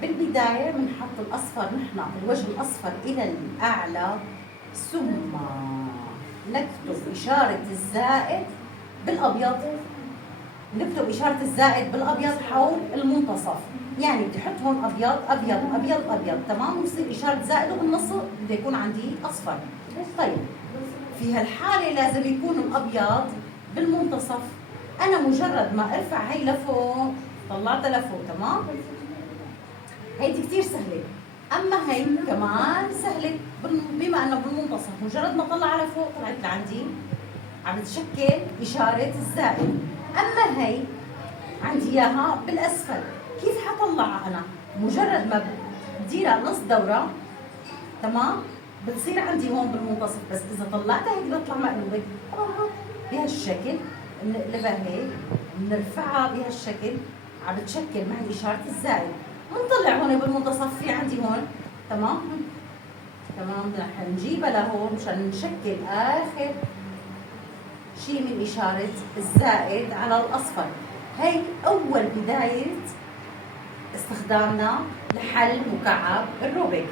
بالبداية بنحط الأصفر، نحن الوجه الأصفر إلى الأعلى، ثم نكتب إشارة الزائد بالأبيض، نكتب إشارة الزائد بالأبيض حول المنتصف. يعني بدي أحط هون أبيض أبيض أبيض أبيض، تمام، ويصير إشارة زائد، وبالنص بده يكون عندي أصفر. طيب في هالحالة لازم يكون الأبيض بالمنتصف. أنا مجرد ما أرفع هي لفوق، طلعتها لفوق، تمام، هيدي كتير سهلة. أما هي كمان سهلة بما أنه بالمنتصف، مجرد ما طلع لفوق طلعت لعندي عم تشكل إشارة الزائد. أما هي عندي إياها بالأسفل، كيف حطلعها أنا؟ مجرد ما بديرها نص دورة، تمام، بتصير عندي هون بالمنتصف. بس إذا طلعتها هيك بتطلع مقلوبة بهالشكل. بنقلبها هيك، بنرفعها بهالشكل، عم بتشكل معي إشارة الزائد. بنطلع هون بالمنتصف، في عندي هون، تمام تمام، رح نجيبها لهون مشان نشكل آخر شيء من إشارة الزائد على الأصفر. هي أول بداية استخدامنا لحل مكعب الروبيك.